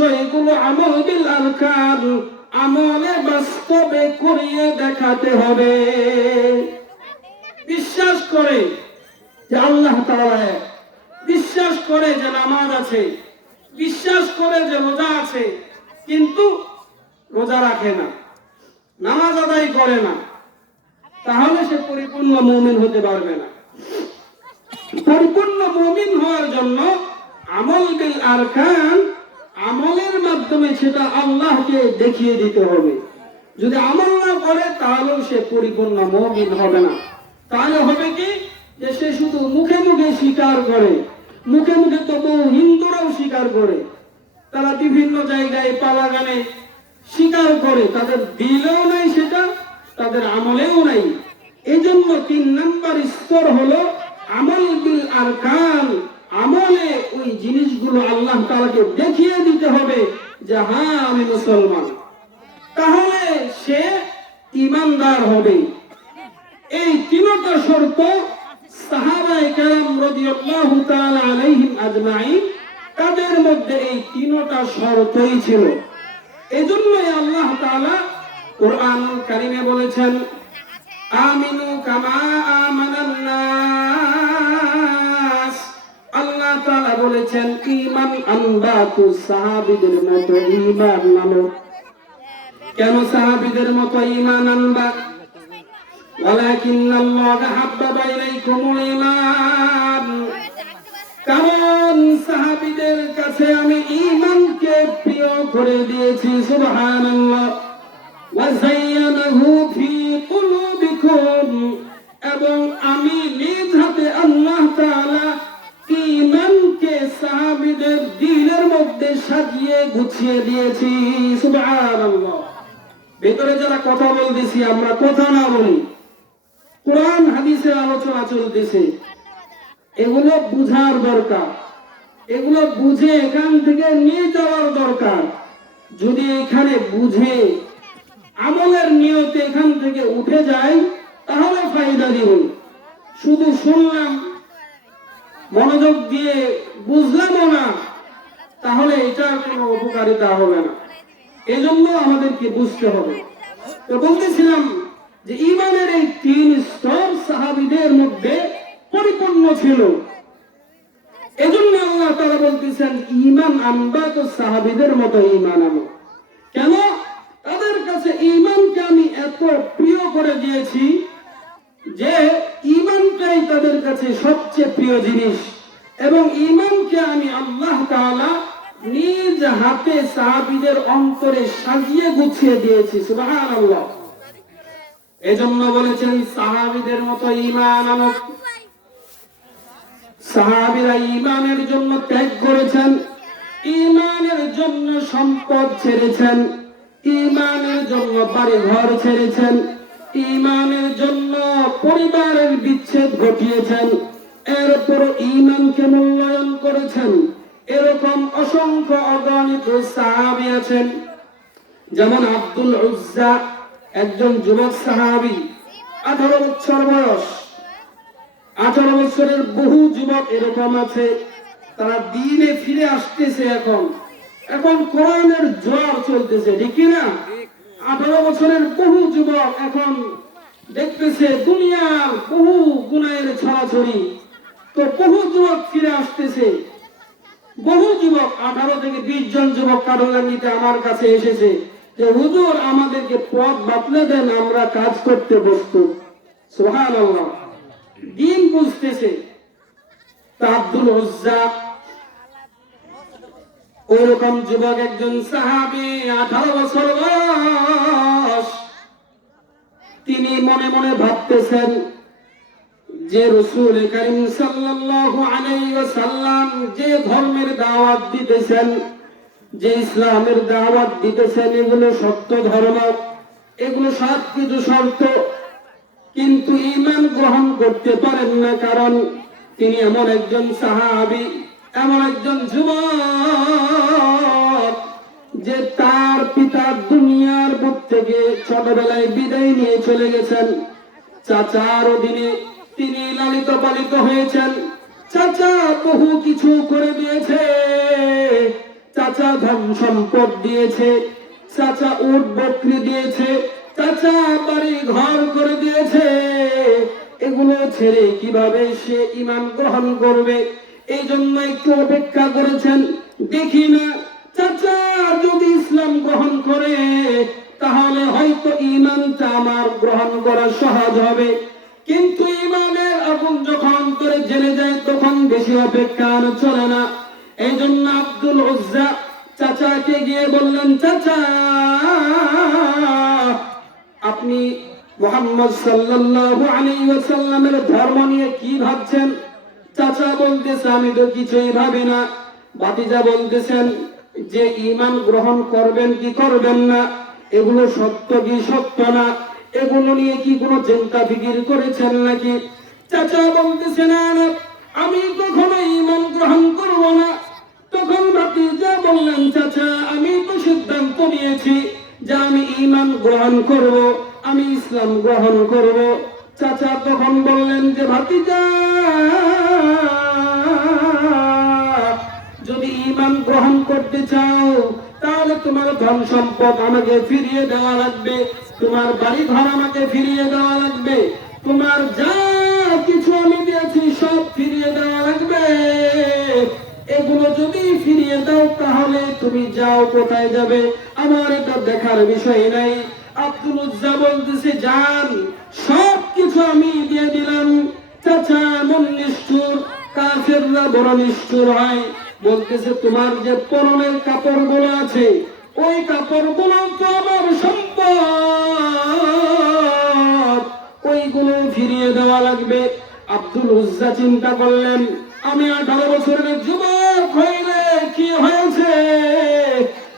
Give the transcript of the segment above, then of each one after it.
বিষয়গুলো আমল বিল আরকান, আমলে বাস্তবে করিয়ে দেখাতে হবে। বিশ্বাস করে যে আল্লাহ তাআলা এক, বিশ্বাস করে যে নামাজ আছে, বিশ্বাস করে যে রোজা আছে, কিন্তু রোজা রাখে না, নামাজ আদায় করে না, তাহলে সে পরিপূর্ণ মুমিন হতে পারবে না। পরিপূর্ণ মুমিন হওয়ার জন্য আমল বিল আরকান, আমলের মাধ্যমে সেটা আল্লাহকে দেখিয়ে দিতে হবে। যদি আমল না করে তাহলে সে পরিপূর্ণ মুমিন হবে না। তাহলে হবে কি, যে সে শুধু মুখে মুখে স্বীকার করে, মুখে মুখে তো বহু হিন্দুরাও স্বীকার করে, তারা বিভিন্ন জায়গায় পালাগানে স্বীকার করে, তাদের দিলেও নাই সেটা, তাদের আমলেও নাই। এই জন্য 3 নম্বর স্তর হলো আমল বিল আরকান, আমলে ওই জিনিসগুলো আল্লাহ তাআলাকে দেখিয়ে দিতে হবে যে হ্যাঁ আমি মুসলমান, তাহলে সে ঈমানদার হবে। এই 3টা শর্ত সাহাবায়ে কেরাম রাদিয়াল্লাহু তাআলা আলাইহিম আজমাইন, তাদের মধ্যে এই 3টা শর্তই ছিল। এজন্যই আল্লাহ তাআলা কোরআন কারীমে বলেছেন, আমিনু কামা আমানান নাস। আল্লাহ তাআলা বলেছেন ঈমান আনবাতু, সাহাবীদের মতো ঈমান আনো। কেন সাহাবীদের মতো ঈমান আনবা? ওয়ালাকিন্নাল্লাহা হাব্বাবা ইলাইকুমুল ঈমান, কারণ সাহাবীদের কাছে আমি ঈমানকে প্রিয় করে দিয়েছি। সুবহানাল্লাহ। ওয়া যায়্যানাহু ফি কুলুবিকুম, এবং আমি নিজ হাতে আল্লাহ তাআলা ঈমানকে সাহাবীদের দিলের মধ্যে সাজিয়ে গুছিয়ে দিয়েছি। সুবহানাল্লাহ। ভিতরে যারা কথা বলতেছি, আমরা কথা না বলি, কোরআন হাদিসের আলোচনা চলতেছে, এগুলো বুঝার দরকার, এগুলো বুঝে এখান থেকে নিয়ে যাওয়ার দরকার। যদি এখানে বুঝে আমলের নিয়তে এখান থেকে উঠে যায় তাহলে ফায়দা দিব। শুধু শুনলাম, মনোযোগ দিয়ে বুঝলামও না, তাহলে এটার কোনো উপকারিতা হবে না। এজন্য আমাদেরকে বুঝতে হবে। তো বলতেছিলাম যে ঈমানের এই 3 স্তর সাহাবীদের মধ্যে পরিপূর্ণ ছিল। এজন্য আল্লাহ তাআলা বলতেছেন ঈমান আনবা, তো সাহাবীদের মতো ঈমান আনো। কেন? তাদের কাছে ঈমানকে আমি এত প্রিয় করে দিয়েছি যে ঈমানটাই তাদের কাছে সবচেয়ে প্রিয় জিনিস, এবং ঈমানকে আমি আল্লাহ তাআলা নিজ হাতে সাহাবীদের অন্তরে সাজিয়ে গুছিয়ে দিয়েছি। সুবহানাল্লাহ। এজন্য বলেছেন সাহাবীদের মতো ঈমান আনো। সাহাবীরা ঈমানের জন্য ত্যাগ করেছেন, ঈমানের জন্য সম্পদ ছেড়েছেন, ঈমানের জন্য বাড়ি ঘর ছেড়েছেন, ঈমানের জন্য পরিবারের বিচ্ছেদ ঘটিয়েছেন, এরপর ঈমানকে মূল্যায়ন করেছেন। এরকম অসংখ্য অগণিত সাহাবী আছেন। যেমন আব্দুল উজ্জা, একজন যুবক সাহাবী, 18 বছর বয়স। 18 বছরের বহু যুবক এরকম আছে, তারা দ্বীনে ফিরে আসতেছে। এখন কোরআনের জোয়ার চলতেছে, ঠিক না? 18 বছরের বহু যুবক এখন দেখতেছে দুনিয়ার বহু গুনাহের ছড়াছড়ি, তো বহু যুবক ফিরে আসতেছে। বহু যুবক, 18 থেকে 20 জন যুবক কারণান্বিতে আমার কাছে এসেছে যে হুজুর আমাদেরকে পথ বাতলে দেন, আমরা কাজ করতে প্রস্তুত। সুবহানাল্লাহ। দিন বুঝতেছে। তা আব্দুল উজ্জা ওইরকম যুবক একজন সাহাবী, 18 বছর বয়স। তিনি মনে মনে ভাবতেছেন যে রাসূল করিম সাল্লাল্লাহু আলাইহি ওয়াসাল্লাম যে ধর্মের দাওয়াত দিতেছেন, যে ইসলামের দাওয়াত দিতেছেন, এগুলো সত্য ধর্ম, এগুলো সব কিছু শর্ত, কিন্তু ঈমান গ্রহণ করতে পারেন না, কারণ তিনি এমন একজন সাহাবী, এমন একজন যুবক যে তার পিতা দুনিয়ার বুক থেকে ছোটবেলায় বিদায় নিয়ে চলে গেছেন। চাচার অধীনে তিনি লালিত পালিত হয়েছেন। চাচা বহু কিছু করে দিয়েছে, চাচা ধন সম্পদ দিয়েছে, চাচা উট বকরি দিয়েছে, চাচা বাড়ি ঘর করে দিয়েছে, এগুলো ছেড়ে কিভাবে সে ঈমান গ্রহণ করবে? এই জন্য একটু অপেক্ষা করেছেন, দেখি না চাচা যদি ইসলাম গ্রহণ করে তাহলে হয়তো ঈমানটা আমার গ্রহণ করা সহজ হবে। কিন্তু ঈমানের আগুন যখন অন্তরে জ্বলে যায় তখন বেশি অপেক্ষা আর চলে না। এই জন্য আব্দুল উজ্জা চাচাকে গিয়ে বললেন, চাচা আপনি মুহাম্মদ সাল্লাল্লাহু আলাইহি ওয়াসাল্লামের ধর্ম নিয়ে কি ভাবছেন? চাচা বলতেছে, আমি তো কিছুই ভাবি না। ভাতিজা বলতেছেন যে ঈমান গ্রহণ করবেন কি করবেন না, এগুলো সত্য কি সত্য না, এগুলো নিয়ে কি কোনো চিন্তা ফিকির করেছেন নাকি? চাচা বলতেছে, না না, আমি কখনো ঈমান গ্রহণ করব না। তখন ভাতিজা বললেন, চাচা আমি তো সিদ্ধান্ত নিয়েছি যে আমি ঈমান গ্রহণ করব, আমি ইসলাম গ্রহণ করব। চাচা তখন বললেন যে, ভাতিজা যদি ঈমান গ্রহণ করতে চাও তাহলে তোমার ধন সম্পদ আমাকে ফিরিয়ে দেওয়া লাগবে, তোমার বাড়ি ঘর আমাকে ফিরিয়ে দেওয়া লাগবে, তোমার যা কিছু আমি দিয়েছি সব ফিরিয়ে দেওয়া লাগবে। এগুলো যদি ফিরিয়ে দাও তাহলে তুমি যাও, কোথায় যাবে আমার এটা দেখার বিষয় নাই। আব্দুল উজ্জা বলতেছে, যান, সব কিছু আমি দিয়ে দিলাম। চাচা এমন নিষ্ঠুর, কাফেররা বড় নিষ্ঠুর হয়। বলতেছে, তোমার যে পরনের কাপড় গুলো আছে ওই কাপড় গুলো তো আমার সম্পদ, ওইগুলো ফিরিয়ে দেওয়া লাগবে। আব্দুল উজ্জা চিন্তা করলেন, আমি 18 বছরের যুবক হইলে কি হয়েছে,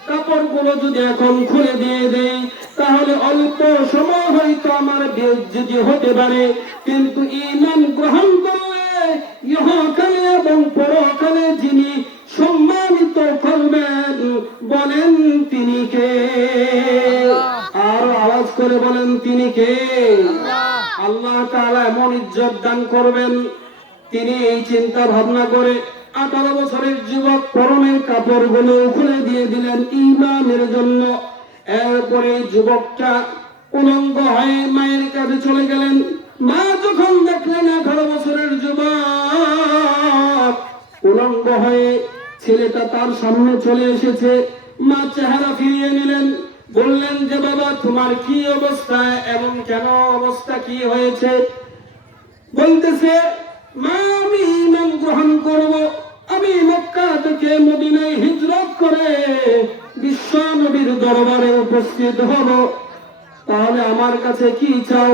কাপড়গুলো যদি এখন খুলে দিয়ে দেই তাহলে অল্প সময় হয়তো আমার বেইজ্জতি হতে পারে, কিন্তু ঈমান গ্রহণ করলে ইহকালে এবং পরকালে যিনি সম্মানিত করবেন বলেন তিনি কে? আর আওয়াজ করে বলেন তিনি কে? আল্লাহ তাআলা এমন ইজ্জত দান করবেন। তিনি এই চিন্তা ভাবনা করে 18 বছরের যুবক পরনের কাপড়গুলো খুলে দিয়ে দিলেন ঈমানের জন্য। এরপরে যুবকটা উলঙ্গ হয়ে মায়ের কাছে চলে গেলেন। মা যখন দেখলেন 18 বছরের যুবক উলঙ্গ হয়ে ছেলেটা তার সামনে চলে এসেছে, মা চেহারা ফিরিয়ে নিলেন, বললেন যে, বাবা তোমার কি অবস্থা, এমন কেন অবস্থা, কি হয়েছে? বলতেছে, মা আমি ঈমান গ্রহণ করব, আমি মক্কা থেকে মদিনায় হিজরত করে বিশ্ব নবীর দরবারে উপস্থিত হব। তাহলে আমার কাছে কি চাও?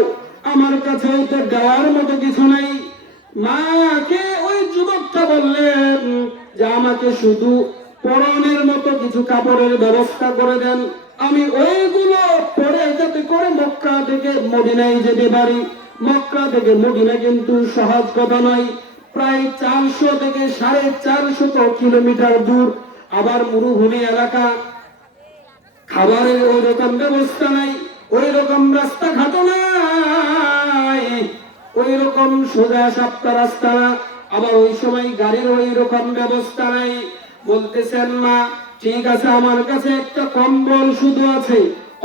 আমার কাছে তো দেওয়ার মতো কিছু নাই। মাকে ওই যুবকটা বললেন যে, আমাকে শুধু পরনের মতো কিছু কাপড়ের ব্যবস্থা করে দেন, আমি ওইগুলো পরে যাতে করে মক্কা থেকে মদিনায় যেতে পারি। মক্কা থেকে মদিনা কিন্তু সহজ কথা নয়, প্রায় 400 থেকে 450 কিলোমিটার দূর, আবার মরুভূমি এলাকা, খাবারের ওই রকম ব্যবস্থা নাই, ওই রকম রাস্তাঘাট নাই, ওই রকম সোজা সাপ্তাহ রাস্তা না, আবার ওই সময় গাড়ির ওই রকম ব্যবস্থা নাই। বলতেছেন, মা ঠিক আছে, আমার কাছে একটা কম্বল শুধু আছে।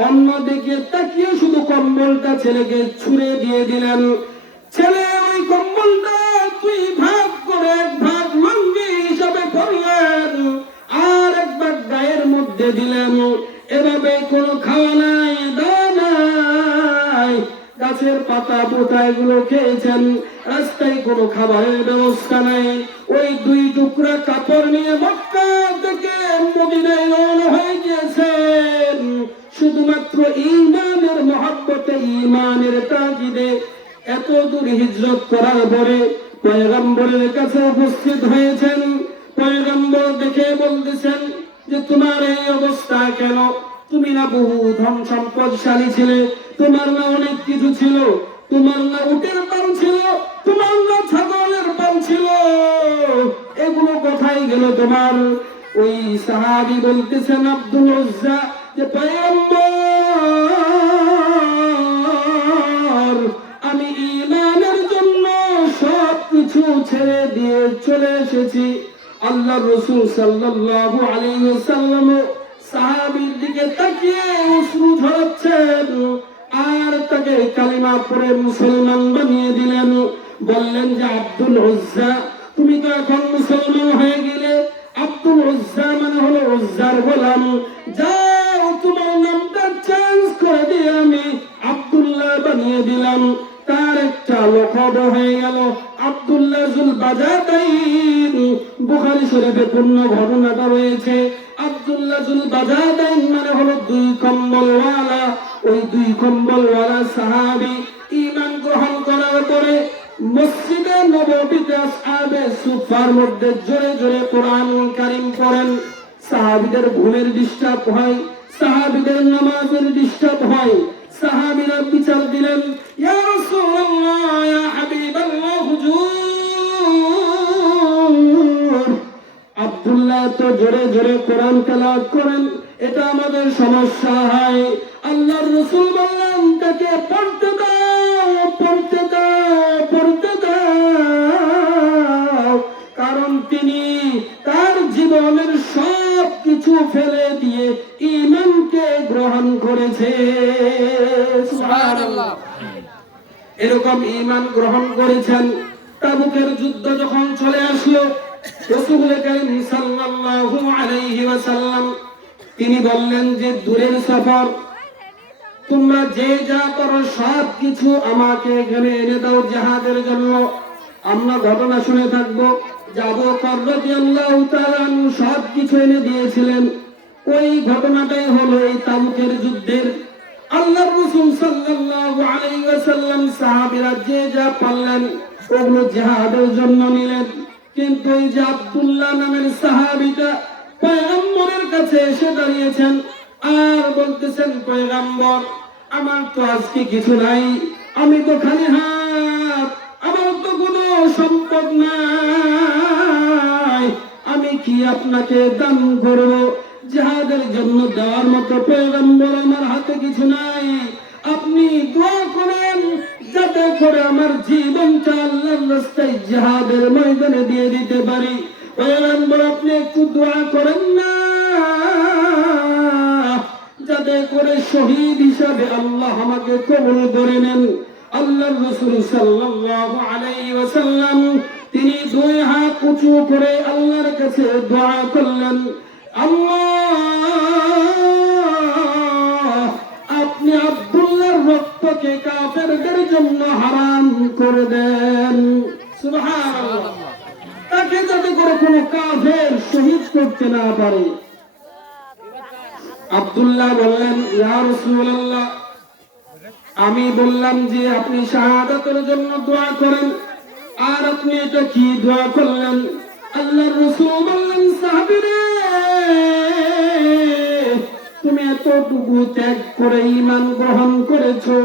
অন্যদিকে তাকিয়ে শুধু কম্বলটা ছেলেকে ছুঁড়ে দিয়ে দিলেন। ছেলে ওই কম্বলটা 2 ভাগ করে 1 ভাগ লঙ্গি হিসাবে করলেন, আর 1 ভাগ গায়ের মধ্যে দিলেন। এভাবে কোনো খাওয়া নাই, দাওয়া নাই, গাছের পাতা পোতা এগুলো খেয়েছেন, রাস্তায় কোনো খাবারের ব্যবস্থা নাই। ওই 2 টুকরা কাপড় নিয়ে মক্কা থেকে মদিনায় রওনা হয়ে গিয়েছেন, শুধুমাত্র ঈমানের মহব্বতে, ঈমানের তাগিদে। এত দূর হিজরত করার পরে পয়গম্বরের কাছে উপস্থিত হয়েছেন। পয়গম্বর দেখে বলতেছেন যে, তোমার এই অবস্থা কেন? তুমি না বহু ধন সম্পদশালী ছিলে, তোমার না অনেক কিছু ছিল, তোমার না উটের পাল ছিল, তোমার না ছাগলের পাল ছিল, এগুলো কোথায় গেল তোমার? ওই সাহাবী বলতেছেন আব্দুল উজ্জা যে, পয়গম্বর আমি ঈমানের জন্য সব কিছু ছেড়ে দিয়ে চলে এসেছি, আল্লাহর রাসূল সাল্লাল্লাহু আলাইহি ওয়াসাল্লাম সাহাবীর দিকে তাকিয়ে অশ্রু ঝরাচ্ছেন আর তাকে কালিমা পড়ে মুসলমান বানিয়ে দিলেন। বললেন যে আব্দুল উজ্জা, তুমি তো এখন মুসলমান হয়ে গেলে। আব্দুল উজ্জা মানে হলো উজ্জার গোলাম। যাও তোমার নামটা চেঞ্জ করে দিয়ে আমি আব্দুল্লাহ বানিয়ে দিলাম। তার একটা লকব হয়ে গেল আব্দুল্লাহ জুল বাজাদাইন। বুখারী শরীফে পূর্ণ ঘটনাটা রয়েছে। আব্দুল্লাহ জুল বাজাদাইন মানে হলো দুই কম্বলওয়ালা। ওই দুই কম্বলওয়ালা সাহাবী ঈমান গ্রহণ করার পরে মসজিদে নববীতে আসহাবে সুফার মধ্যে জোরে জোরে কোরআন কারীম পড়েন। সাহাবীদের ঘুমের ডিস্টার্ব হয়, সাহাবীদের নামাজের ডিস্টার্ব হয়। সাহাবীরা বিচার দিলেন, ইয়া রাসূলুল্লাহ, ইয়া হাবিবাল্লাহ, হুজুর আব্দুল্লাহ তো জোরে জোরে কোরআন তেলাওয়াত করেন, এটা আমাদের সমস্যা হয়। আল্লাহর রাসূল বললেন, তাকে পড়তে দাও, পড়তে দাও, পড়তে দাও, কারণ তিনি তার জীবনের সব কিছু ফেলে দিয়ে ঈমানকে গ্রহণ করেছে। সুবহানাল্লাহ। এরকম ঈমান গ্রহণ করেছেন। তাবুকের যুদ্ধ যখন চলে আসলো, রাসূল কারীম সাল্লাল্লাহু আলাইহি ওয়াসাল্লাম তিনি বললেন যে দূরের সফর, তোমরা যে যা করো সব কিছু আমাকে এখানে এনে দাও জিহাদের জন্য। আমরা ঘটনা শুনে থাকবো যে আবু বকর রাদিয়াল্লাহু তাআলা আনহু সব কিছু এনে দিয়েছিলেন। ওই ঘটনাটাই হলো এই তাবুকের যুদ্ধের। আল্লাহর রাসূল সাল্লাল্লাহু আলাইহি ওয়াসাল্লাম সাহাবীরা যে যা পারলেন ওগুলো জিহাদের জন্য নিলেন। কিন্তু এই যে আব্দুল্লাহ নামের সাহাবীটা পয়গম্বরের কাছে এসে দাঁড়িয়েছেন আর বলতেছেন, পয়গম্বর আমার তো আজকে কিছু নাই, আমি তো খালি হাত, আমার তো কোনো সম্পদ নাই, আমি কি আপনাকে দান করব? জিহাদের জন্য দেওয়ার মতো পয়গম্বর আমার হাতে কিছু নাই, আপনি দোয়া করেন যাতে করে আমার জীবনটা আল্লাহর রাস্তায় জিহাদের ময়দানে দিয়ে দিতে পারি। পয়গম্বর আপনি একটু দোয়া করেন না, যাতে করে শহীদ হিসাবে আল্লাহ আমাকে কবুল করে নেন। আল্লাহর রাসূল সাল্লাল্লাহু আলাইহি ওয়াসাল্লাম তিনি দুই হাত উঁচু করে আল্লাহর কাছে দোয়া করলেন, আল্লাহ আপনি আব্দুল্লাহর রক্তকে কাফেরদের জন্য হারাম করে দেন। সুবহানাল্লাহ। তাকে যাতে করে কোনো কাফের শহীদ করতে না পারে। আব্দুল্লাহ বললেন, ইয়া রাসূলুল্লাহ, আমি বললাম যে আপনি শাহাদাতের জন্য দোয়া করেন, আর আপনি এটা কি দোয়া করলেন? আল্লাহর রাসূল বললেন, সাহাবীরে তুমি এতটুকু ত্যাগ করে ঈমান গ্রহণ করেছো,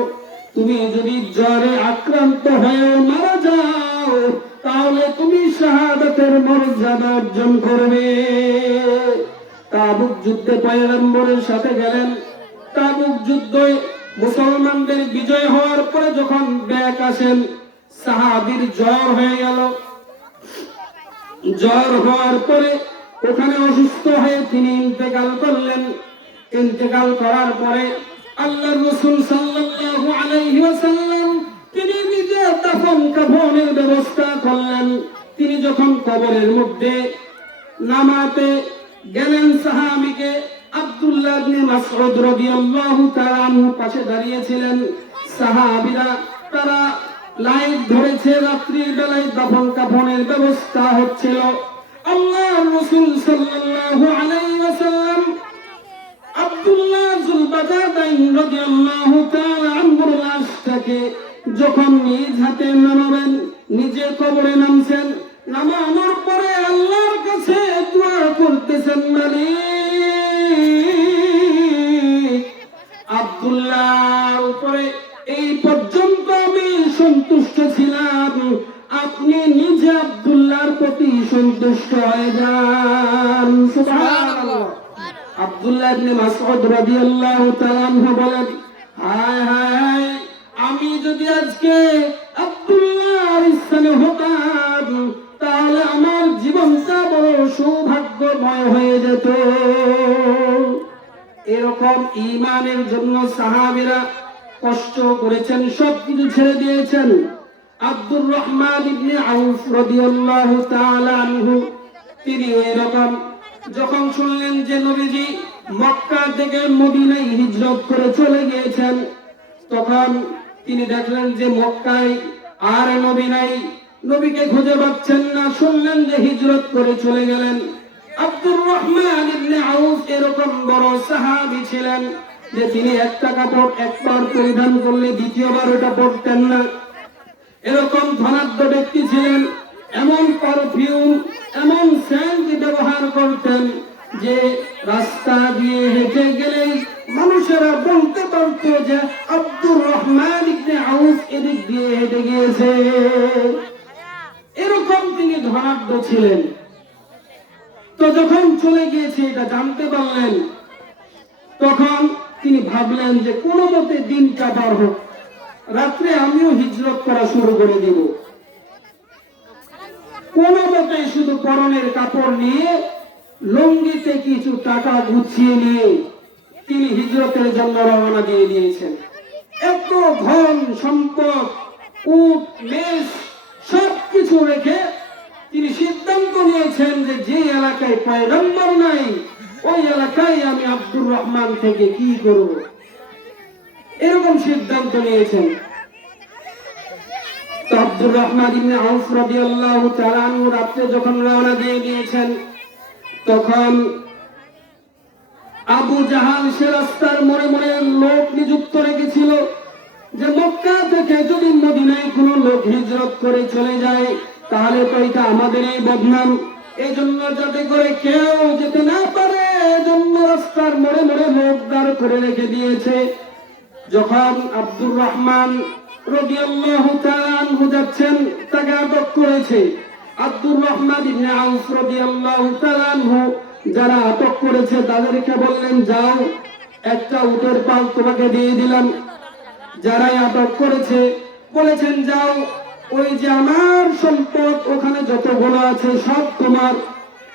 তুমি যদি জ্বরে আক্রান্ত হয়ে মারা যাও তাহলে তুমি শাহাদাতের মর্যাদা অর্জন করবে। তাবুক যুদ্ধে পয়গম্বরের সাথে গেলেন। তাবুক যুদ্ধে মুসলমানদের বিজয় হওয়ার পরে যখন ব্যাক আসেন, সাহাবীর জ্বর হয়ে গেল। জ্বর হওয়ার পরে ওখানে অসুস্থ হয়ে তিনি ইন্তেকাল করলেন। ইন্তেকাল করার পরে আল্লাহর রাসূল সাল্লাল্লাহু আলাইহি ওয়াসাল্লাম তিনি নিজে দাফন কাফনের ব্যবস্থা করলেন। তিনি যখন কবরের মধ্যে নামাতে গেলেন, সাহাবীকে আব্দুল্লাহ ইবনে মাসউদ রাদিয়াল্লাহু তাআলা আনহু পাশে দাঁড়িয়েছিলেন। সাহাবীরা তারা লাইট ধরেছে, রাত্রির বেলায় দাফন কাফনের ব্যবস্থা হচ্ছিল। আল্লাহর রাসূল সাল্লাল্লাহু আলাইহি ওয়াসাল্লাম আব্দুল্লাহ জুল বাজাদাইন রাদিয়াল্লাহু তাআলা আনহুর লাশটাকে যখন নিজ হাতে নামাবেন, নিজে কবরে নামছেন। নামানোর পরে আল্লাহর কাছে দোয়া করতেছেন, মালিক আব্দুল্লাহর উপরে এই পর্যন্ত আমি সন্তুষ্ট ছিলাম, আপনি নিজে আব্দুল্লাহর প্রতি সন্তুষ্ট হয়ে যান। সুবহানাল্লাহ। আব্দুল্লাহ ইবনে মাসউদ রাদিয়াল্লাহু তাআলা আনহু বলেন, হায় হায়, আমি যদি আজকে আব্দুল্লাহর স্থানে হতাম তাহলে আমার জীবনটা বড় ভাগ্যময় হয়ে যেত। এরকম ঈমানের জন্য সাহাবীরা কষ্ট করেছেন, সবকিছু ছেড়ে দিয়েছেন। আব্দুর রহমান ইবনে আউফ রাদিয়াল্লাহু তাআলা আনহু তিনি এরকম যখন শুনলেন যে নবীজি মক্কা থেকে মদিনায় হিজরত করে চলে গিয়েছেন, তখন তিনি দেখলেন যে মক্কায় আর নবী নাই, নবীকে খুঁজে পাচ্ছেন না। শুনলেন যে হিজরত করে চলে গেলেন। আব্দুর রহমান ইবনে আউফ এরকম বড় সাহাবী ছিলেন যে তিনি একটা কাপড় একবার পরিধান করলে দ্বিতীয়বার ওটা পরতেন না। এরকম ধনাঢ্য ব্যক্তি ছিলেন, এমন পারফিউম এমন সেন্ট ব্যবহার করতেন যে রাস্তা দিয়ে হেঁটে গেলেই মানুষেরা বলতে পারত যে আব্দুর রহমান ইবনে আউফ এদিক দিয়ে হেঁটে গিয়েছে। এরকম তিনি ধনাঢ্য ছিলেন। তো যখন চলে গিয়েছে এটা জানতে পারলেন, তখন তিনি ভাবলেন যে কোনো মতে দিনটা পার হোক, রাত্রে আমিও হিজরত করা শুরু করে দিব। কোনো মতে শুধু পরনের কাপড় নিয়ে লুঙ্গিতে কিছু টাকা গুছিয়ে নিয়ে তিনি হিজরতের জন্য রওনা দিয়ে দিয়েছেন। এত ধন সম্পদ, উট মেষ সবকিছু রেখে তিনি সিদ্ধান্ত নিয়েছেন যে যে এলাকায় পয়গম্বর নাই ওই এলাকায় আমি আব্দুর রহমান থেকে কি করব, এরকম সিদ্ধান্ত নিয়েছেন। তো আব্দুর রহমান ইবনে আউফ রাদিয়াল্লাহু তাআলা আনহু রাতে যখন রওনা দিয়ে দিয়েছেন, তখন আবু জাহাল সে রাস্তার মোড়ে মোড়ে লোক নিযুক্ত রেখেছিল যে মক্কা থেকে যদি মদিনায় কোনো লোক হিজরত করে চলে যায় তাহলে তো এটা আমাদেরই বদনাম। এই জন্য যাতে করে কেউ যেতে না পারে, এজন্য রাস্তার মোড়ে মোড়ে লোক দাঁড় করে রেখে দিয়েছে। যখন আব্দুর রহমান রাদিয়াল্লাহু তাআলা আনহু যাচ্ছেন, তাকে আটক করেছে। আব্দুর রহমান ইবনে আউফ রাদিয়াল্লাহু তাআলা আনহু যারা আটক করেছে তাদেরকে বললেন, যাও একটা উটের পাল তোমাকে দিয়ে দিলাম। যারাই আটক করেছে বলেছেন, যাও ওই যে আমার সম্পদ ওখানে যতগুলো আছে সব তোমার,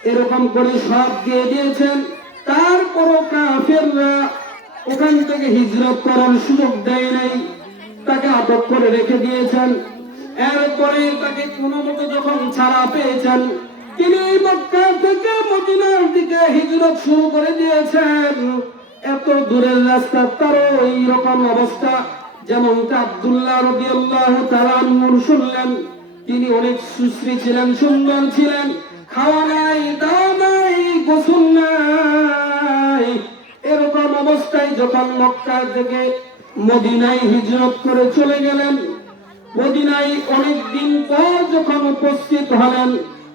এরকম করে সব দিয়ে দিয়েছেন। তারপরও কাফেররা ওখান থেকে হিজরত করার সুযোগ দেয় নাই, তাকে আটক করে রেখে দিয়েছেন। এরপরে তাকে কোনো মতো যখন ছাড়া পেয়েছেন, তিনি মক্কা থেকে মদিনার দিকে হিজরত শুরু করে দিয়েছেন। এত দূরের রাস্তা, তারও এইরকম অবস্থা। যেমনটা আব্দুল্লাহ রাদিয়াল্লাহু তাআলা আনহু শুনলেন, তিনি অনেক সুশ্রী ছিলেন, সুন্দর ছিলেন, খাওয়া নাই, দাওয়া নাই, গোসল নাই। এরকম অবস্থায় যখন মক্কা থেকে মদিনায় হিজরত করে চলে গেলেন, মদিনায় অনেক দিন পর যখন উপস্থিত হলেন,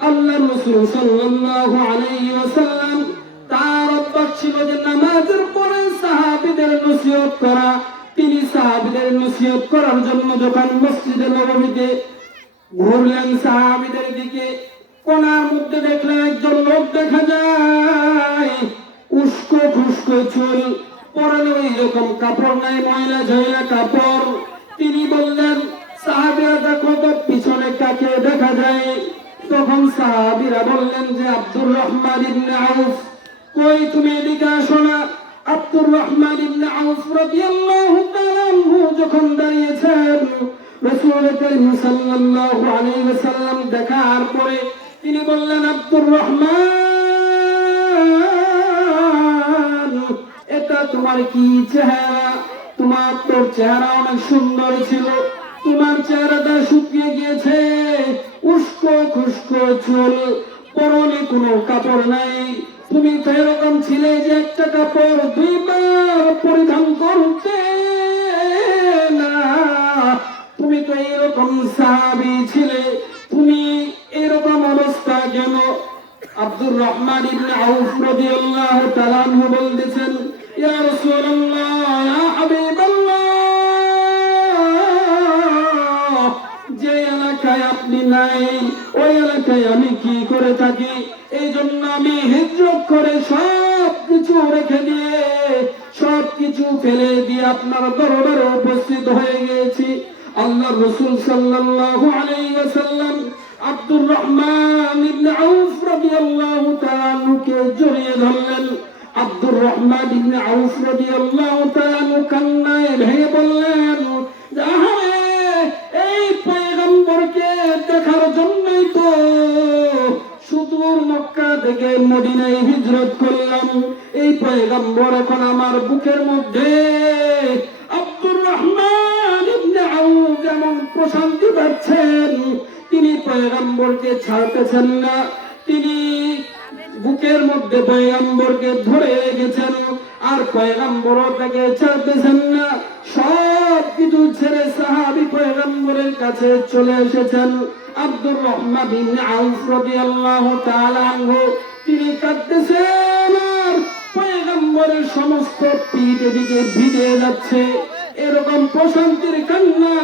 আল্লাহর রাসূল সাল্লাল্লাহু আলাইহি ওয়াসাল্লাম তার অভ্যাস ছিল যে নামাজের পরে সাহাবীদের নসিহত করা। তিনি সাহাবীদের নসিহত করার জন্য যখন মসজিদে নববীতে ঘুরলেন, সাহাবীদের দিকে কোণার মধ্যে দেখলেন একজন লোক দেখা যায়, উস্কো খুস্কো চুল, পরনে এইরকম কাপড় নাই, ময়লা ঝয়লা কাপড়। তিনি বললেন, সাহাবীরা দেখো তো পিছনে কাকে দেখা যায়। তখন সাহাবীরা বললেন যে আব্দুর রহমান ইবনে আউফ। কই তুমি এদিকে আসো না। আব্দুর রহমান ইবনে আউফ রাদিয়াল্লাহু তাআলা আনহু যখন দাঁড়িয়েছেন, রাসূল করিম সাল্লাল্লাহু আলাইহি ওয়াসাল্লাম দেখার পরে তিনি বললেন, আব্দুর রহমান, এটা তোমার কি চেহারা? তোর চেহারা অনেক সুন্দর ছিল, তোমার চেহারাটা শুকিয়ে গিয়েছে, উস্কো খুস্কো চুল, পরনে কোনো কাপড় নাই। তুমি তো এরকম ছিলে যে একটা কাপড় দুইবার পরিধান করতে না। তুমি তো এরকম সাহাবী ছিলে, তুমি এরকম অবস্থা কেন? আব্দুর রহমান ইবনে আউফ রাদিয়াল্লাহু তাআলা আনহু বলতেছেন, ইয়া রাসূলুল্লাহ, ইয়া হাবিবাল্লাহ, যে এলাকায় আপনি নাই ওই এলাকায় আমি কি করে থাকি? এই জন্য আমি হিজরত করে সবকিছু রেখে দিয়ে, সবকিছু ফেলে দিয়ে আপনার দরবারে উপস্থিত হয়ে গিয়েছি। আল্লাহর রাসূল সাল্লাল্লাহু আলাইহি ওয়াসাল্লাম আব্দুর রহমান ইবনে আউফ রাদিয়াল্লাহু তাআলা আনহুকে জড়িয়ে ধরলেন। আব্দুর রহমান ইবনে আউফ রাদিয়াল্লাহু তাআলা আনহু কান্নায় ভেঙে বললেন, আহারে, এই পয়গম্বরকে দেখার জন্যই তো সুদূর মক্কা থেকে মদিনায় হিজরত করলাম। এই পয়গম্বর এখন আমার বুকের মধ্যে। আব্দুর রহমান ইবনে আউফ যেমন প্রশান্তি পাচ্ছেন, তিনি পয়গম্বরকে ছাড়তেছেন না। তিনি বুকের মধ্যে পয়গম্বরকে ধরে রেখেছেন, আর পয়গম্বরও তাকে ছাড়তেছেন না। সব কিছু ছেড়ে সাহাবী পয়গম্বরের কাছে চলে এসেছেন। আব্দুর রহমান ইবনে আউফ রাদিয়াল্লাহু তাআলা আনহু তিনি কাঁদতেছেন, আর পয়গম্বরের সমস্ত পিঠ এদিকে ভিজে যাচ্ছে। এরকম প্রশান্তির কান্না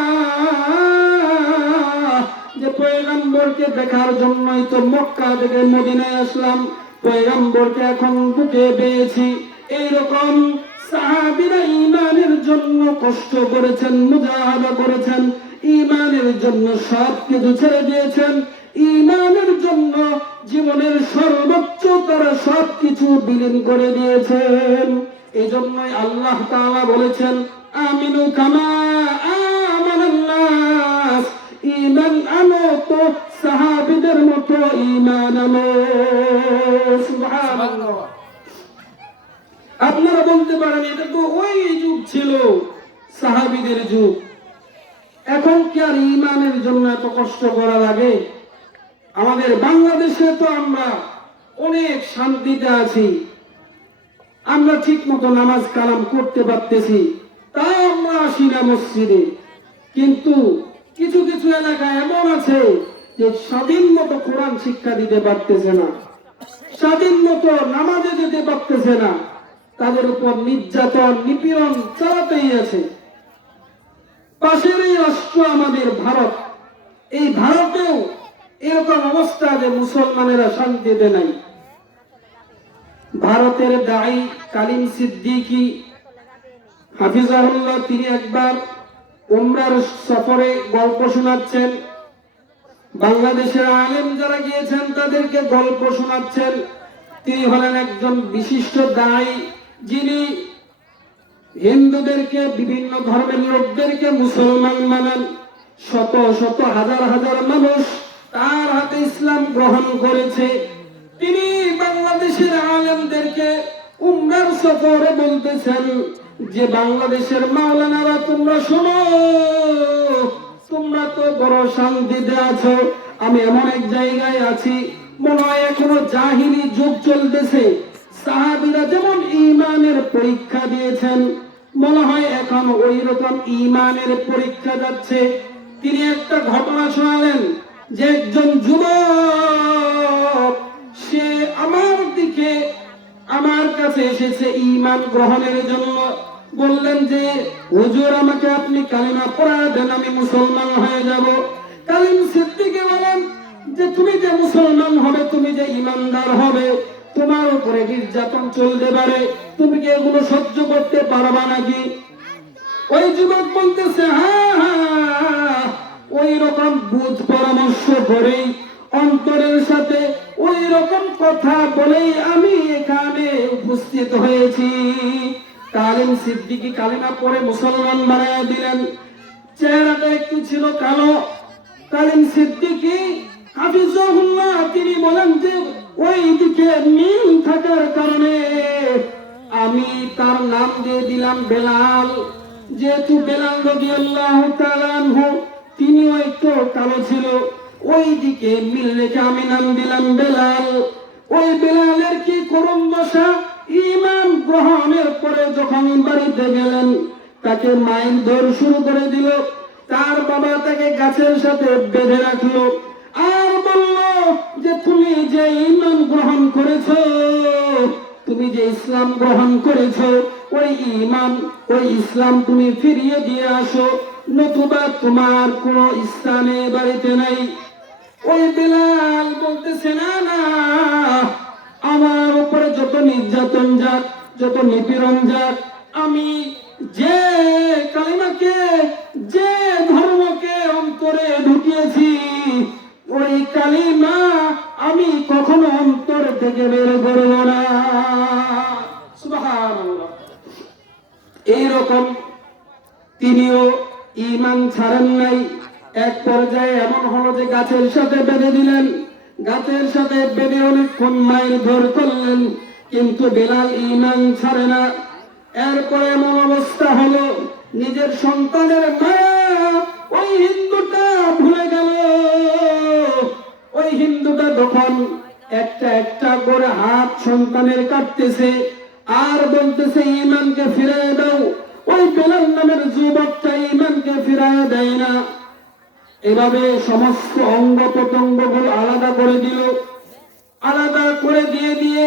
যে পয়গম্বরকে দেখার জন্যই তো মক্কা থেকে মদিনায় আসলাম, পয়গম্বরকে এখন বুকে পেয়েছি। এইরকম সাহাবীরা ঈমানের জন্য কষ্ট করেছেন, মুজাহাদা করেছেন, ঈমানের জন্য সব কিছু ছেড়ে দিয়েছেন, ঈমানের জন্য জীবনের সর্বোচ্চ তারা সব কিছু বিলীন করে দিয়েছেন। এই জন্যই আল্লাহ তাআলা বলেছেন, আমিনু কামা আমানান নাস, ঈমান আনো তো সাহাবীদের মতো ঈমান আনো। সুবহানাল্লাহ। আপনারা বলতে পারেন এটা তো ওই যুগ ছিল, সাহাবীদের যুগ, এখন কি আর ঈমানের জন্য এত কষ্ট করা লাগে? আমাদের বাংলাদেশে তো আমরা অনেক শান্তিতে আছি, আমরা ঠিক মতো নামাজ কালাম করতে পারতেছি, তাও আমরা আসি না মসজিদে। কিন্তু কিছু কিছু এলাকায় এমন আছে যে স্বাধীন মতো কোরআন শিক্ষা দিতে পারতেছে না, স্বাধীন মতো নামাজে যেতে পারতেছে না, তাদের উপর নির্যাতন নিপীড়ন চালাতেই আছে। পাশের এই রাষ্ট্র আমাদের ভারত, এই ভারতেও এরকম অবস্থা যে মুসলমানেরা শান্তিতে নাই। ভারতের দাঈ কালিম সিদ্দিকী হাফিজাহুল্লাহ তিনি একবার উমরার সফরে গল্প শোনাচ্ছেন, বাংলাদেশের আলেম যারা গিয়েছেন তাদেরকে গল্প শোনাচ্ছেন। তিনি হলেন একজন বিশিষ্ট দাঈ, যিনি হিন্দুদেরকে, বিভিন্ন ধর্মের লোকদেরকে মুসলমান মানান। শত শত হাজার হাজার মানুষ তার হাতে ইসলাম গ্রহণ করেছে। তিনি বাংলাদেশের আলেমদেরকে উমরার সফরে বলতেছেন যে বাংলাদেশের মাওলানারা তোমরা শোনো, তোমরা তো বড় শান্তিতে আছো, আমি এমন এক জায়গায় আছি মনে হয় এখনো জাহিলি যুগ চলতেছে। সাহাবীরা যেমন ঈমানের পরীক্ষা দিয়েছেন, মনে হয় এখন ওই রকম ঈমানের পরীক্ষা যাচ্ছে। তিনি একটা ঘটনা শোনালেন যে একজন যুবক সে আমার কাছে এসেছে ঈমান গ্রহণের জন্য। বললেন যে হুজুর আমাকে আপনি কালিমা পড়া দেন, আমি মুসলমান হয়ে যাব। কালিম সিদ্দিকী বলেন যে তুমি যে মুসলমান হবে, তুমি যে ঈমানদার হবে, তোমার উপরে নির্যাতন চলতে পারে, তুমি কি এগুলো সহ্য করতে পারবা নাকি? ওই যুবক বলতেছে হ্যাঁ, ওই রকম বুঝ পরামর্শ করেই, অন্তরের সাথে ওই রকম কথা বলেই আমি এখানে উপস্থিত হয়েছি। কালিম সিদ্দিকী কালিমা পড়ে মুসলমান বানায় দিলেন। চেহারাটা একটু ছিল কালো। কালিম সিদ্দিকী হাফিজাহুল্লাহ তিনি বলেন যে ওই দিকে মিল থাকার কারণে আমি তার নাম দিয়ে দিলাম বেলাল। যেহেতু বেলাল রাদিয়াল্লাহু তাআলা আনহু তিনিও একটু কালো ছিল, ওই দিকে মিল রেখে আমি নাম দিলাম বেলাল। ওই বেলালের কি করুণ দশা! ঈমান গ্রহণের পরে যখন বাড়িতে গেলেন, তাকে মারধর শুরু করে দিল। তার বাবা তাকে গাছের সাথে বেঁধে রাখলো আর বলল যে তুমি যে ঈমান গ্রহণ করেছো, তুমি যে ইসলাম গ্রহণ করেছো, ওই ঈমান ওই ইসলাম তুমি ফিরিয়ে দিয়ে আসো, নতুবা তোমার কোনো স্থানে বাড়িতে নাই। ওই বেলাল বলতেছে না না, আমার উপরে যত নির্যাতন যাক, যত নিপীড়ন যাক, আমি যে কালিমাকে, যে ধর্মকে অন্তরে ঢুকিয়েছি, ওই কালিমা আমি কখনো অন্তর থেকে বের করব না। সুবহানাল্লাহ। এইরকম তিনিও ঈমান ছাড়েন নাই। এক পর্যায়ে এমন হলো যে গাছের সাথে বেঁধে দিলেন, গাছের সাথে বেঁধে অনেকক্ষণ মারধর করলেন, কিন্তু বেলাল ঈমান ছাড়ে না। এরপরে এমন অবস্থা হলো নিজের সন্তানের মায়া ওই হিন্দুটা ভুলে গেল। ওই হিন্দুটা তখন একটা একটা করে হাত সন্তানের কাটতেছে আর বলতেছে ঈমানকে ফিরিয়ে দাও। ওই বেলাল নামের যুবকটা ঈমানকে ফিরিয়ে দেয় না। এভাবে সমস্ত অঙ্গ প্রত্যঙ্গগুলো আলাদা করে দিল, আলাদা করে দিয়ে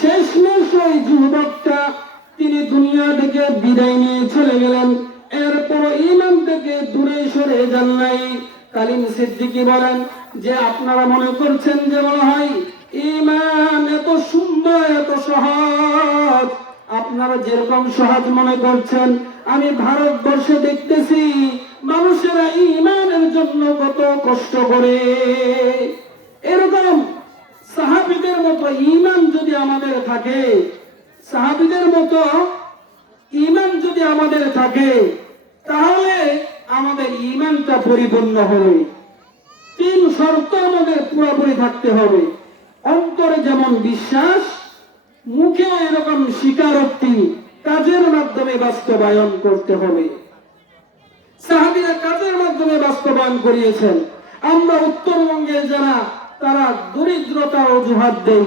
শেষমেশ ওই যুবকটা তিনি দুনিয়া থেকে বিদায় নিয়ে চলে গেলেন। এরপর ঈমান থেকে দূরে সরে যান নাই। কালিম সিদ্দিকী বলেন যে আপনারা মনে করছেন যে মনে হয় ঈমান এত সুন্দর এত সহজ, আপনারা যেরকম সহজ মনে করছেন, আমি ভারতবর্ষে দেখতেছি মানুষেরা ঈমানের জন্য কত কষ্ট করে। এরকম সাহাবীদের মতো ঈমান যদি আমাদের থাকে, সাহাবীদের মতো ঈমান যদি আমাদের থাকে, তাহলে আমাদের ঈমানটা পরিপূর্ণ হবে। তিন শর্ত আমাদের পুরোপুরি থাকতে হবে। অন্তরে যেমন বিশ্বাস, মুখে এরকম স্বীকারোক্তি, কাজের মাধ্যমে বাস্তবায়ন করতে হবে। সাহাবীরা কাজের মাধ্যমে বাস্তবায়ন করিয়েছেন। আমরা উত্তরবঙ্গের যারা তারা দরিদ্রতার অজুহাত দেই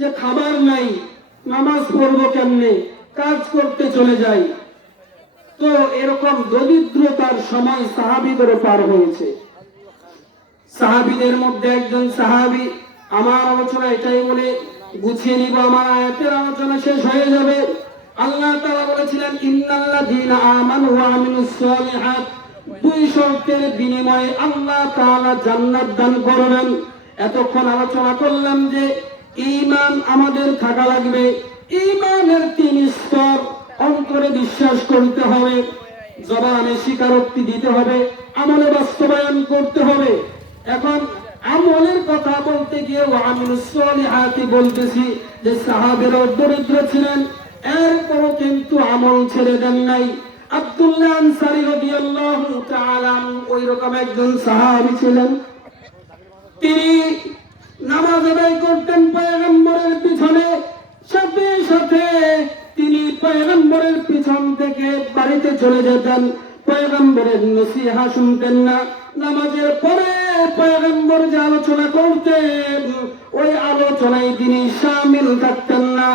যে খাবার নাই, নামাজ পড়বো কেমনে, কাজ করতে চলে যাই। তো এরকম দরিদ্রতার সময় সাহাবীদেরও পার হয়েছে। সাহাবীদের মধ্যে একজন সাহাবী, আমার আলোচনা এটাই বলে গুছিয়ে নিব, আমার আয়াতের আলোচনা শেষ হয়ে যাবে। আল্লাহ তাআলা বলেছিলেন ইন্নাল্লাযীনা আমানু ওয়া আমিলুস সালিহাত, দুই শর্তের বিনিময়ে আল্লাহ তাআলা জান্নাত দান করবেন। এতক্ষণ আলোচনা করলাম যে ঈমান আমাদের থাকা লাগবে। ঈমানের তিন স্তর। অন্তরে বিশ্বাস করতে হবে, জবানে স্বীকারোক্তি দিতে হবে, আমলে বাস্তবায়ন করতে হবে। এখন আমলের কথা বলতে গিয়ে ওয়া আমিলুস সালিহাতি বলতেছি যে সাহাবীরা দরিদ্র ছিলেন, এরপরও কিন্তু আমল ছেড়ে দেন নাই। আব্দুল্লাহ আনসারী রাদিয়াল্লাহু তাআলা ওই রকম একজন সাহাবী ছিলেন। তিনি নামাজ আদায় করতেন পয়গম্বরের পিছনে, সাথে সাথে তিনি পয়গম্বরের পিছন থেকে বাড়িতে চলে যেতেন। পয়গম্বরের নসিহা শুনতেন না। নামাজের পরে পয়গম্বর যে আলোচনা করতেন ওই আলোচনায় তিনি শামিল থাকতেন না।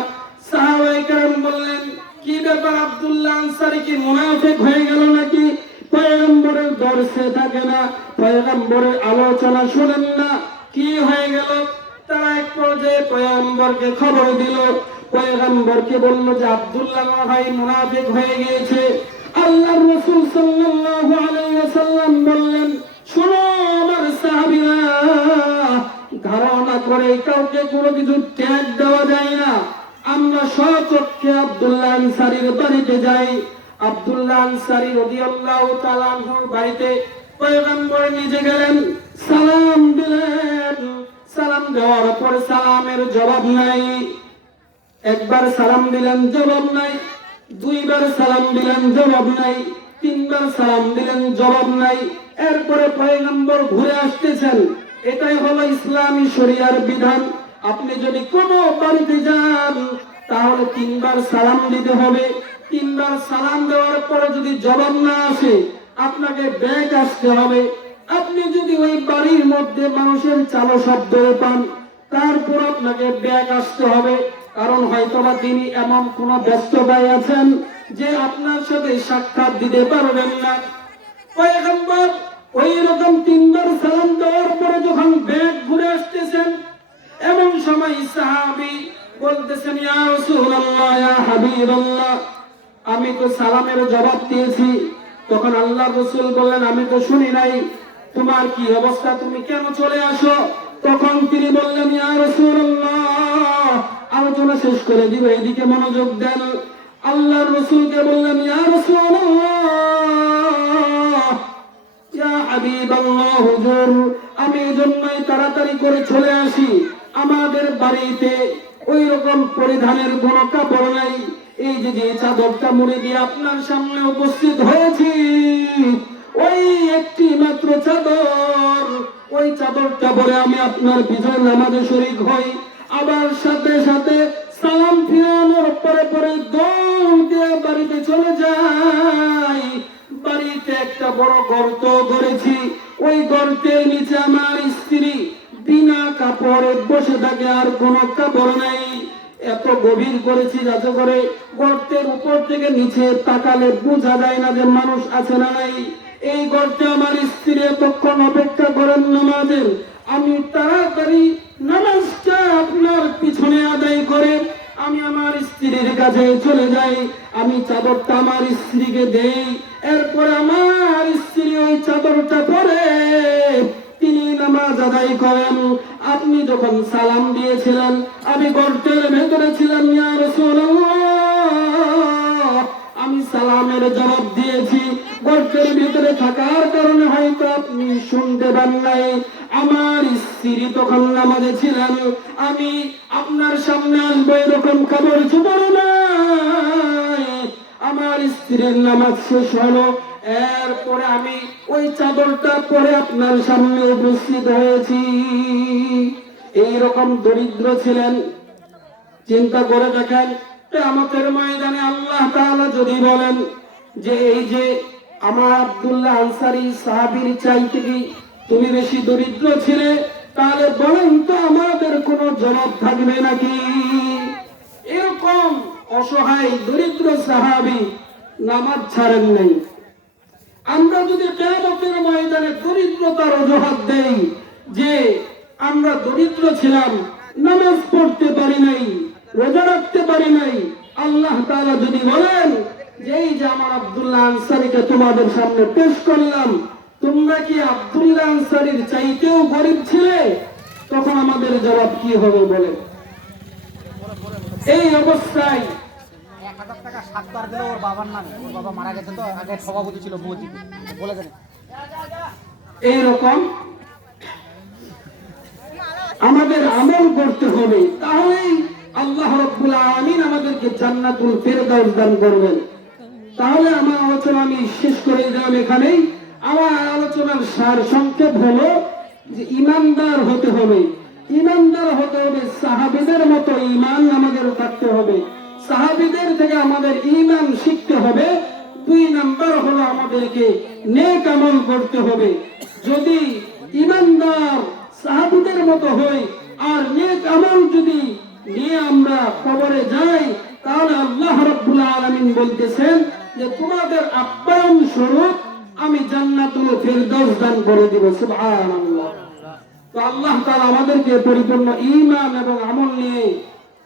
সাহাবায়ে কেরাম বললেন, কি ব্যাপার আব্দুল্লাহ আনসারী কি মুনাফিক হয়ে গেল নাকি? পয়গম্বরের দর্শে থাকে না, পয়গম্বরের আলোচনা শোনেন না, কি হয়ে গেল? তারা এক পর্যায়ে পয়গম্বরকে খবর দিল। পয়গম্বরকে বলল যে আব্দুল্লাহ ভাই মুনাফিক হয়ে গিয়েছে। আল্লাহর রাসূল সাল্লাল্লাহু আলাইহি ওয়াসাল্লাম বললেন, শোনো আমার সাহাবীরা, ধারণা করে কাউকে কোনো কিছু ট্যাগ দেওয়া যায় না। আমরা স্বচক্ষে আব্দুল্লাহ আনসারীর বাড়িতে যাই। আব্দুল্লাহ আনসারী রাদিয়াল্লাহু তাআলা আনহুর বাড়িতে পয়গম্বর নিজে গেলেন, সালাম দিলেন। সালাম দেওয়ার পর সালামের জবাব নাই। একবার সালাম দিলেন, জবাব নাই। দুইবার সালাম দিলেন, জবাব নাই। তিনবার সালাম দিলেন, জবাব নাই। এরপরে পয়গম্বর ঘুরে আসতেছেন। এটাই হলো ইসলামী শরিয়ার বিধান। আপনি যদি কোনো বাড়িতে যান তাহলে তিনবার সালাম দিতে হবে। তিনবার সালাম দেওয়ার পরে যদি জবাব না আসে আপনাকে ব্যাক আসতে হবে। আপনি যদি ওই বাড়ির মধ্যে মানুষের চালো শব্দ পান তারপর আপনাকে ব্যাক আসতে হবে, কারণ হয়তোবা তিনি এমন কোন ব্যস্ততায় আছেন যে আপনার সাথে সাক্ষাৎ দিতে পারবেন না। পয়গম্বর ওই রকম তিনবার সালাম দেওয়ার পরে যখন ব্যাক ঘুরে আসতেছেন, এমন সময় সাহাবী বলতেছেন, ইয়া রাসূলুল্লাহ, ইয়া হাবিবাল্লাহ, আমি তো সালামের জবাব দিয়েছি। তখন আল্লাহর রাসূল বললেন, আমি তো শুনি নাই, তোমার কি অবস্থা, তুমি কেন চলে আসো? তখন তিনি বললেন, ইয়া রাসূলুল্লাহ, আলোচনা শেষ করে দিব, এদিকে মনোযোগ দেন। আল্লাহর রাসূলকে বললেন, ইয়া রাসূলুল্লাহ, ইয়া হাবিবাল্লাহ হুজুর, আমি এজন্যই তাড়াতাড়ি করে চলে আসি। আমাদের বাড়িতে ওই রকম পরিধানের কোনো কাপড় নাই। এই যে চাদরটা মুড়ি দিয়ে আপনার সামনে উপস্থিত হয়েছি, ওই একটি মাত্র চাদর, ওই চাদরটা পরে আমি আপনার পিছনে নামাজে শরীক হই। আবার সাথে সাথে সালাম ফিরানোর পরে পরে দৌড় দিয়ে বাড়িতে চলে যাই। বাড়িতে একটা বড় গর্ত করেছি, ওই গর্তের নিচে আমার স্ত্রী বিনা কাপড়ে বসে থাকে, আর কোনো কাপড় নাই। এত গভীর করেছি যাতে করে গর্তের উপর থেকে নিচে তাকালে বোঝা যায় না যে মানুষ আছে না নাই। এই গর্তে আমার স্ত্রী এতক্ষণ অপেক্ষা করেন নামাজের। আমি তাড়াতাড়ি নামাজটা আপনার পিছনে আদায় করে আমি আমার স্ত্রীর কাছে চলে যাই। আমি চাদরটা আমার স্ত্রীকে দেই, এরপরে আমার স্ত্রী ওই চাদরটা পরে তিনি নামাজ আদায় করেন। আপনি যখন সালাম দিয়েছিলেন আমি গর্তের ভেতরে ছিলাম, ইয়া রাসূলুল্লাহ, আমি সালামের জবাব দিয়েছি। গর্তের ভিতরে থাকার কারণে হয়তো আপনি শুনতে পান নাই। আমার স্ত্রী তখন নামাজে ছিলেন। আমি আপনার সামনে আসবো এরকম খবর চুপড় নাই। আমার স্ত্রীর নামাজ শেষ হলো, এরপরে আমি ওই চাদরটা পরে আপনার সামনে উপস্থিত হয়েছি। এইরকম দরিদ্র ছিলেন। চিন্তা করে দেখেন, কিয়ামতের ময়দানে আল্লাহ তাআলা যদি বলেন যে এই যে আমার আব্দুল্লাহ আনসারী সাহাবীর চাইতে কি তুমি বেশি দরিদ্র ছিলে, তাহলে বলেন তো আমাদের কোনো জবাব থাকবে নাকি? এরকম অসহায় দরিদ্র সাহাবী নামাজ ছাড়েন নাই। আমরা যদি কিয়ামতের ময়দানে দরিদ্রতার অজুহাত দেই যে আমরা দরিদ্র ছিলাম, নামাজ পড়তে পারি নাই, রোজা রাখতে পারি নাই, আল্লাহ তাআলা যদি বলেন যে এই যে আমার আব্দুল্লাহ আনসারীকে তোমাদের সামনে পেশ করলাম, তোমরা কি আব্দুল্লাহ আনসারীর চাইতেও গরিব ছিলে, তখন আমাদের জবাব কি হবে বলে? এই অবস্থায় 1000 টাকা সাতবার দিল ওর বাবার নামে। ওর বাবা মারা গেছে, তো আগে সভাপতি ছিল মসজিদ, বলে দেন। এইরকম আমাদের আমল করতে হবে, তাহলেই আল্লাহ রাব্বুল আলামিন আমাদেরকে জান্নাতুল ফেরদাউস দান করবেন। তাহলে আমার আলোচনা আমি শেষ করে দিলাম এখানেই। আমার আলোচনার সার সংক্ষেপ হলো যে ইমানদার হতে হবে। ইমানদার হতে হবে, সাহাবীদের মতো ঈমান আমাদের থাকতে হবে। সাহাবীদের থেকে আমাদের ঈমান শিখতে হবে। 2 নাম্বার হলো আমাদেরকে নেক আমল করতে হবে। যদি ইমানদার সাহাবীদের মতো হই আর নেক আমল যদি নিয়ে আমরা কবরে যাই, তাহলে আল্লাহ রাব্বুল আলামিন বলতেছেন যে তোমাদের আপ্যায়ন স্বরূপ আমি জান্নাতুল ফেরদাউস দান করে দিব। সুবহানাল্লাহ। তো আল্লাহ তাআলা আমাদেরকে পরিপূর্ণ ঈমান এবং আমল নিয়ে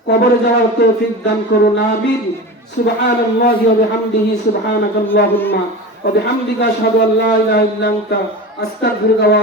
কবরে যাওয়ার তৌফিক দান করুন, আমিন। সুবহানাল্লাহি ওয়া বিহামদিহি, সুবহানাকাল্লাহুম্মা ওয়া বিহামদিকা আশহাদু আল্লা ইলাহা ইল্লা আনতা আস্তাগফিরুকা ওয়া